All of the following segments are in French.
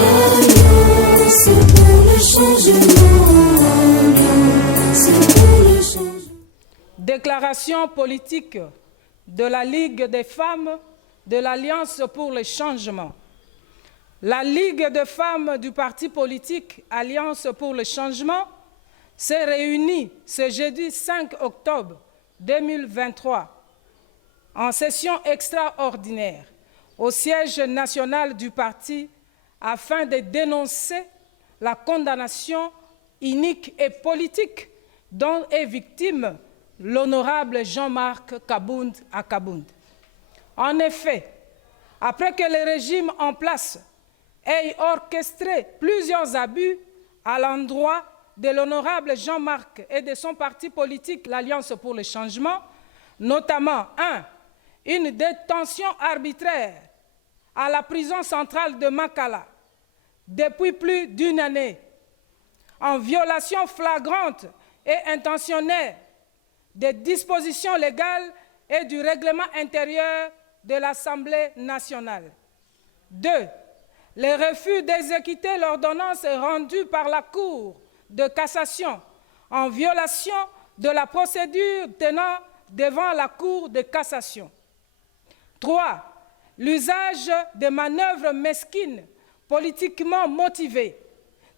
Alliance pour le changement. Alliance pour le changement. Déclaration politique de la Ligue des femmes de l'Alliance pour le changement. La Ligue des femmes du parti politique Alliance pour le changement s'est réunie ce jeudi 5 octobre 2023 en session extraordinaire au siège national du parti afin de dénoncer la condamnation inique et politique dont est victime l'honorable Jean-Marc Kabound à Kabound. En effet, après que le régime en place ait orchestré plusieurs abus à l'endroit de l'honorable Jean-Marc et de son parti politique, l'Alliance pour le changement, notamment 1. Une détention arbitraire à la prison centrale de Makala depuis plus d'une année, en violation flagrante et intentionnelle des dispositions légales et du règlement intérieur de l'Assemblée nationale. 2. Le refus d'exécuter l'ordonnance rendue par la Cour de cassation en violation de la procédure tenant devant la Cour de cassation. 3. L'usage de manœuvres mesquines politiquement motivées,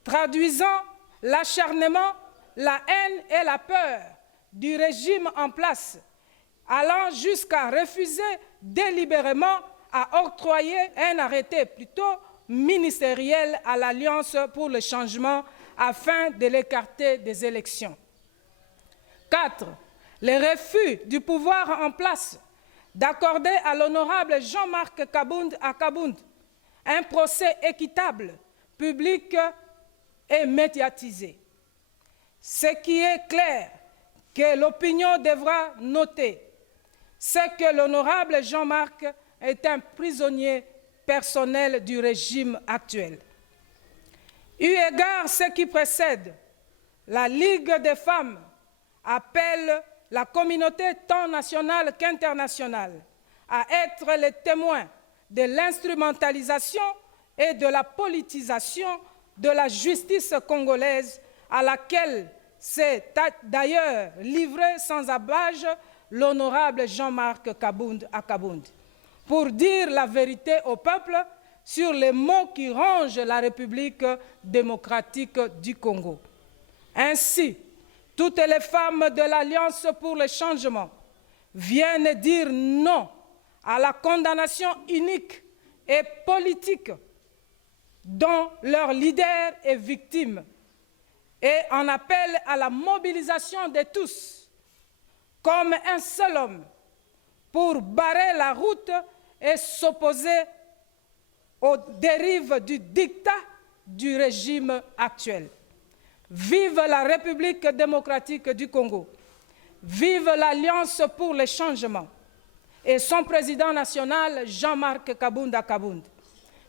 traduisant l'acharnement, la haine et la peur du régime en place, allant jusqu'à refuser délibérément à octroyer un arrêté plutôt ministériel à l'Alliance pour le changement afin de l'écarter des élections. 4. Le refus du pouvoir en place d'accorder à l'honorable Jean-Marc Kabound à Kabound un procès équitable, public et médiatisé. Ce qui est clair que l'opinion devra noter, c'est que l'honorable Jean-Marc est un prisonnier personnel du régime actuel. Eu égard à ce qui précède, la Ligue des femmes appelle la communauté tant nationale qu'internationale à être les témoins de l'instrumentalisation et de la politisation de la justice congolaise à laquelle s'est d'ailleurs livré sans abâche l'honorable Jean-Marc Kabound à Kabound, pour dire la vérité au peuple sur les maux qui rongent la République démocratique du Congo. Ainsi, toutes les femmes de l'Alliance pour le changement viennent dire non à la condamnation unique et politique dont leur leader est victime et en appellent à la mobilisation de tous comme un seul homme pour barrer la route et s'opposer aux dérives du dictat du régime actuel. Vive la République démocratique du Congo. Vive l'Alliance pour le changement et son président national, Jean-Marc Kabound à Kabound.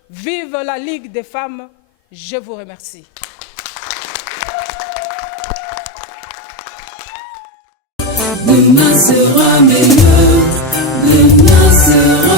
Vive la Ligue des femmes. Je vous remercie. Demain sera meilleur, demain sera